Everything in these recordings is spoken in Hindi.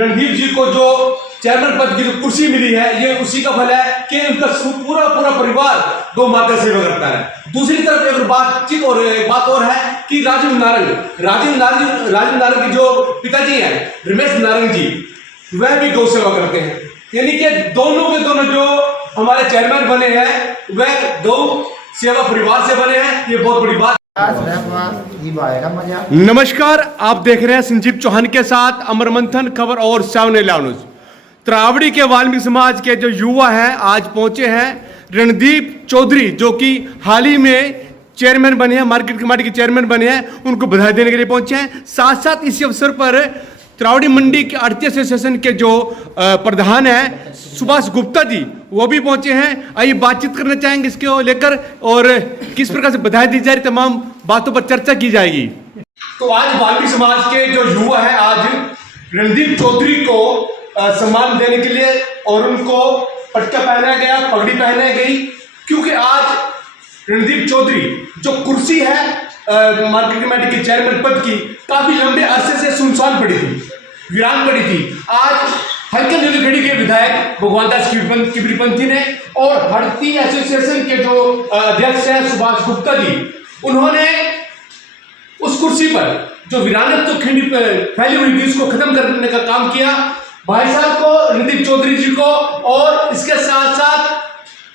रणदीप जी को जो चेयरमैन पद की जो कुर्सी मिली है, ये उसी का फल है कि उनका पूरा परिवार गौ माता सेवा करता है। दूसरी तरफ एक बात और है कि राजीव नारंग की जो पिताजी हैं रमेश नारंग जी, वह भी गौ सेवा करते हैं। यानी कि दोनों के दोनों जो हमारे चेयरमैन बने हैं वह गौ सेवा परिवार से बने हैं। ये बहुत बड़ी बात। नमस्कार, आप देख रहे हैं संजीव चौहान के साथ अमर मंथन खबर और सामने न्यूज। त्रावड़ी के वाल्मीकि समाज के जो युवा हैं आज पहुंचे हैं रणदीप चौधरी, जो कि हाल ही में चेयरमैन बने हैं, मार्केट कमेटी के चेयरमैन बने हैं, उनको बधाई देने के लिए पहुंचे हैं। साथ साथ इसी अवसर पर त्रावड़ी मंडी के आड़ती एसोसिएशन के जो प्रधान हैं सुभाष गुप्ता जी, वो भी पहुंचे हैं। आइए बातचीत करना चाहेंगे इसको लेकर और किस प्रकार से बधाई दी जा रही, तमाम बातों पर चर्चा की जाएगी। तो आज वाल्मीकि समाज के जो युवा है आज रणदीप चौधरी को सम्मान देने के लिए और उनको पटका पहनाया गया, पगड़ी पहनाई गई, क्योंकि आज रणदीप चौधरी जो कुर्सी है मार्केट कमेटी के चेयरमैन पद की काफी लंबे अरसे से सुनसान पड़ी थी, वीरान पड़ी थी। आज हल्के नीलगढ़ी के विधायक भगवान दास किबरीपंथी ने और हड़ती एसोसिएशन के जो अध्यक्ष हैं सुभाष गुप्ता जी, उन्होंने उस कुर्सी पर जो वीरानत तो खिंडी फैली हुई थी उसको खत्म करने का काम किया। भाई साहब को, रणदीप चौधरी जी को और इसके साथ साथ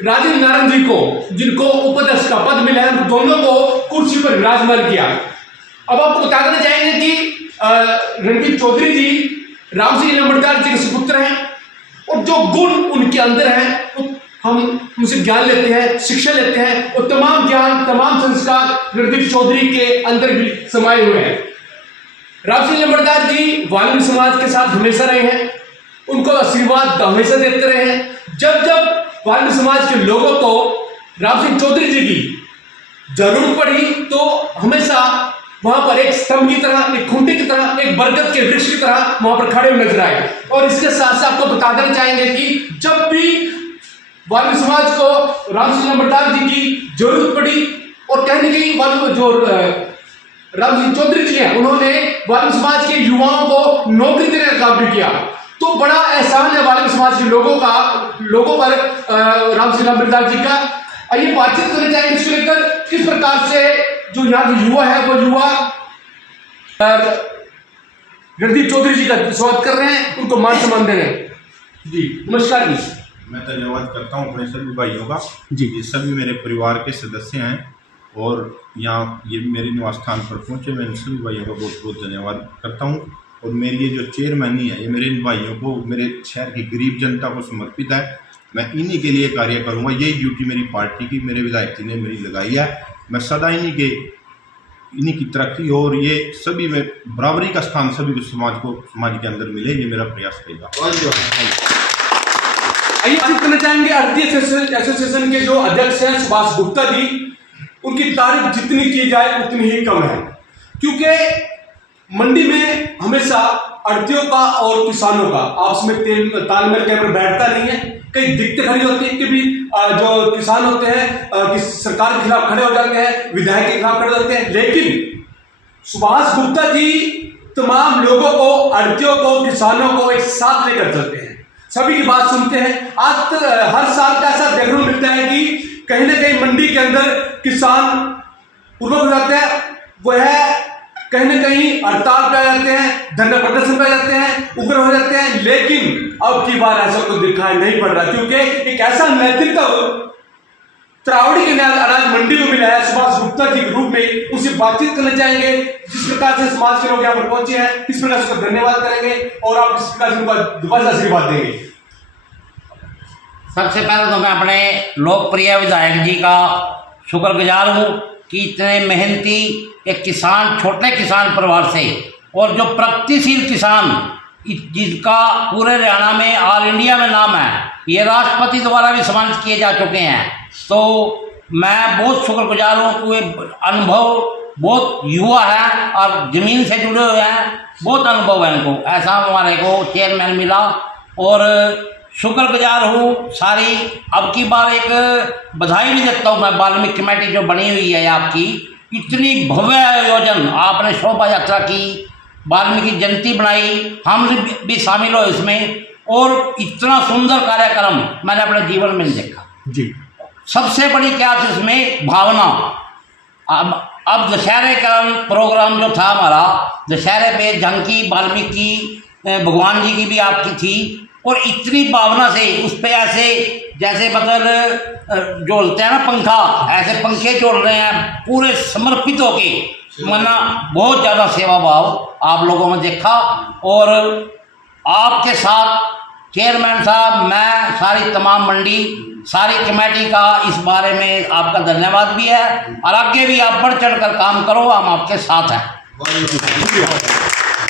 राजीव नारंग जी को, जिनको उपाध्यक्ष का पद मिला है, दोनों को कुर्सी पर विराजमान किया। अब आपको बताना चाहेंगे कि रणदीप चौधरी जी राम सिंह लंबड़दार जी के सुपुत्र हैं और जो गुण उनके अंदर हैं तो हम उनसे ज्ञान लेते हैं, शिक्षा लेते हैं और तमाम ज्ञान, तमाम संस्कार रणदीप चौधरी के अंदर भी समाये हुए हैं। राम सिंह लंबड़दार जी वाल्मीकि समाज के साथ हमेशा रहे हैं, उनको आशीर्वाद हमेशा देते रहे हैं। जब वाल्मीकि समाज के लोगों को राम सिंह चौधरी जी की जरूरत पड़ी तो हमेशा वहां पर एक स्तंभ की तरह, एक खूंटी की तरह, एक बरगद के वृक्ष की तरह वहां पर खड़े हुए नजर आए। और इसके साथ साथ आपको बता देना चाहेंगे कि जब भी वाल्मीकि समाज को राम सिंह लंबड़दार जी की जरूरत पड़ी और कहने की जो राम सिंह चौधरी जी हैं, उन्होंने वाल्मीकि समाज के युवाओं को नौकरी देने का काम भी किया। तो बड़ा एहसान है वाल्मीकि समाज के लोगों पर राम सिंह लंबड़दार जी का। आइए बातचीत करना चाहेंगे इसको लेकर, किस प्रकार से जो यहाँ के युवा है वो युवा रणदीप चौधरी जी का स्वागत कर रहे हैं, उनको मान सम्मान दे रहे हैं। जी नमस्कार जी। मैं धन्यवाद करता हूँ अपने सभी भाइयों का जी। ये सभी मेरे परिवार के सदस्य हैं और यहाँ ये मेरे निवास स्थान पर पहुँचे, मैं इन सभी भाइयों का बहुत बहुत धन्यवाद करता हूँ। और मेरी ये जो चेयरमैनी है ये मेरे इन भाइयों को, मेरे शहर की गरीब जनता को समर्पित है। मैं इन्हीं के लिए कार्य करूँगा, यही ड्यूटी मेरी पार्टी की, मेरे विधायक जी ने मेरी लगाई है। मैं सदा इन्हीं की तरक्की हो और ये सभी में बराबरी का स्थान सभी को समाज के अंदर मिले, ये मेरा प्रयास रहेगा। आइए बात करना चाहेंगे आड़ती एसोसिएशन के जो अध्यक्ष हैं सुभाष गुप्ता जी, उनकी तारीफ जितनी की जाए उतनी ही कम है, क्योंकि मंडी में हमेशा आड़तियों का और किसानों का आपस में तालमेल के ऊपर बैठता नहीं है। कई दिक्कतें खड़ी होती है कि भी जो किसान होते हैं सरकार के खिलाफ खड़े हो जाते हैं, विधायक के खिलाफ खड़े हो जाते हैं, लेकिन सुभाष गुप्ता जी तमाम लोगों को, आड़तियों को, किसानों को एक साथ लेकर चलते हैं, सभी की बात सुनते हैं। आज हर साल का ऐसा देखने को मिलता है कि कहीं ना कहीं मंडी के अंदर किसान पूर्वक हो जाते हैं, वह कहीं ना कहीं हड़ताल पे आ जाते हैं, धरना प्रदर्शन पे आ जाते हैं, उग्र हो जाते हैं। लेकिन अब की बार ऐसा कुछ दिखाई नहीं पड़ रहा, क्योंकि एक ऐसा नेतृत्व त्रावड़ी के अनाज मंडी को मिला है सुभाष गुप्ता जी के रूप में। उनसे बातचीत करना चाहेंगे, जिस प्रकार से समाज के लोग यहाँ पर पहुंचे हैं, किस प्रकार से उसका धन्यवाद करेंगे और आप किस प्रकार से उनका दोबारा आशीर्वाद देंगे। सबसे पहले तो मैं अपने लोकप्रिय विधायक जी का शुक्रगुजार हूँ कि इतने मेहनती एक किसान, छोटे किसान परिवार से और जो प्रगतिशील किसान जिसका पूरे हरियाणा में, ऑल इंडिया में नाम है, ये राष्ट्रपति द्वारा भी सम्मानित किए जा चुके हैं। तो मैं बहुत शुक्रगुजार हूँ कि अनुभव बहुत युवा है और ज़मीन से जुड़े हुए हैं, बहुत अनुभव है इनको, ऐसा हमारे को चेयरमैन मिला। और शुक्रगुजार हूँ सारी। अब की बार एक बधाई भी देता हूँ मैं, वाल्मीकि कमेटी जो बनी हुई है आपकी, इतनी भव्य आयोजन, आपने शोभा यात्रा की, वाल्मीकि जयंती बनाई, हम भी शामिल हो इसमें, और इतना सुंदर कार्यक्रम मैंने अपने जीवन में नहीं देखा जी। सबसे बड़ी क्या थी इसमें भावना। अब दशहरे का प्रोग्राम जो था हमारा, दशहरे पे झांकी वाल्मीकि भगवान जी की भी आपकी थी, और इतनी भावना से उस पे ऐसे जैसे मतलब जोड़ते हैं ना पंखा, ऐसे पंखे जोड़ रहे हैं पूरे समर्पित होके, मना बहुत ज़्यादा सेवा भाव आप लोगों में देखा। और आपके साथ चेयरमैन साहब, मैं, सारी तमाम मंडी, सारी कमेटी का इस बारे में आपका धन्यवाद भी है, और आगे भी आप बढ़ चढ़ कर काम करो, हम आपके साथ हैं।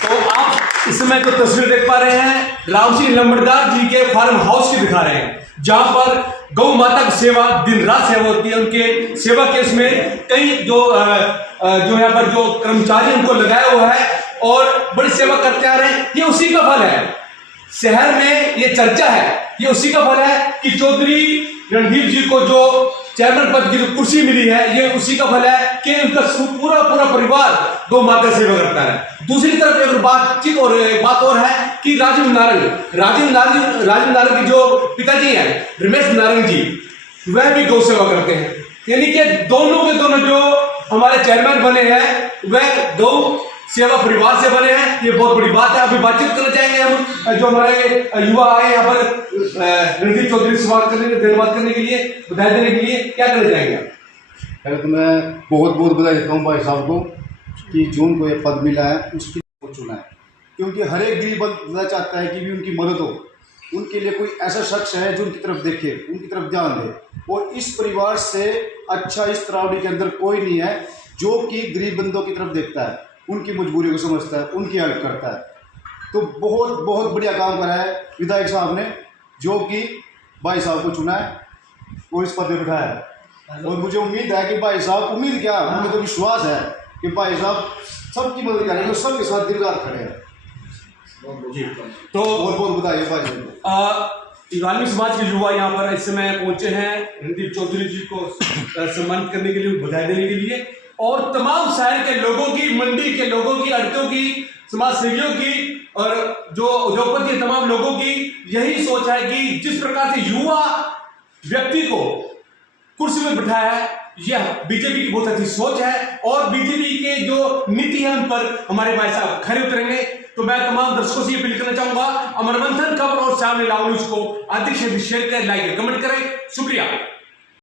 तो आप इस समय जो तस्वीर देख पा रहे हैं राम सिंह लंबड़दार जी के फार्म हाउस की दिखा रहे हैं, जहां पर गौ माता की सेवा, दिन रात सेवा होती है। उनके सेवा के उसमें कई जो यहाँ पर जो कर्मचारी उनको लगाया हुआ है और बड़ी सेवा करते आ रहे हैं। ये उसी का फल है, शहर में ये चर्चा है, ये उसी का फल है कि चौधरी रणदीप जी को जो चेयरमैन पद की जो कुर्सी मिली है, ये उसी का फल है कि उनका पूरा परिवार गौ माता सेवा करता है। दूसरी तरफ एक बातचीत और बात और है कि राजीव नारंग की जो पिताजी हैं रमेश नारंग जी, वह भी गौ सेवा करते हैं। यानी कि दोनों के दोनों जो हमारे चेयरमैन बने हैं वह गौ सेवा परिवार से बने हैं। ये बहुत बड़ी बात है। अभी बातचीत करना चाहेंगे हम जो हमारे युवा आए यहाँ पर रणदीप चौधरी से बात करने धन्यवाद करने के लिए, बधाई देने के लिए, क्या करना चाहेंगे? पहले तो मैं बहुत बहुत बधाई देता हूँ भाई साहब को कि जो उनको ये पद मिला है उसकी चुना है, क्योंकि हर एक गरीब बंदा चाहता है कि भी उनकी मदद हो, उनके लिए कोई ऐसा शख्स है जो उनकी तरफ देखे, उनकी तरफ ध्यान दे। और इस परिवार से अच्छा इस तरावड़ी के अंदर कोई नहीं है जो कि गरीब बंदों की तरफ देखता है, उनकी मजबूरी को समझता है, उनकी हेल्प करता है। तो बहुत बहुत बढ़िया काम करा है विधायक साहब ने, जो कि भाई साहब को चुना है और इस पद पर बिठाया है। और मुझे उम्मीद है कि भाई साहब, उम्मीद क्या, मुझे तो विश्वास है कि भाई साहब सबकी मदद करेंगे, सबके साथ दिन रात खड़े हैं। तो बहुत बहुत बधाई है भाई साहब। वाल्मीकि समाज के युवा यहाँ पर इस समय पहुंचे हैं रणदीप चौधरी जी को सम्मानित करने के लिए, बधाई देने के लिए, और तमाम शहर के लोगों की, मंडी के लोगों की, अड्डों की, समाज सेवियों की और जो उद्योगपति के तमाम लोगों की यही सोच है कि जिस प्रकार से युवा व्यक्ति को कुर्सी में बिठाया है, यह बीजेपी की बहुत अच्छी सोच है। और बीजेपी के जो नीति है उन पर हमारे भाई साहब खरे उतरेंगे। तो मैं तमाम दर्शकों से ये अपील करना चाहूंगा, अमर मंथन खबर और सामने लाओ न्यूज को अधिक से अधिक शेयर करें, लाइक कमेंट करें। शुक्रिया।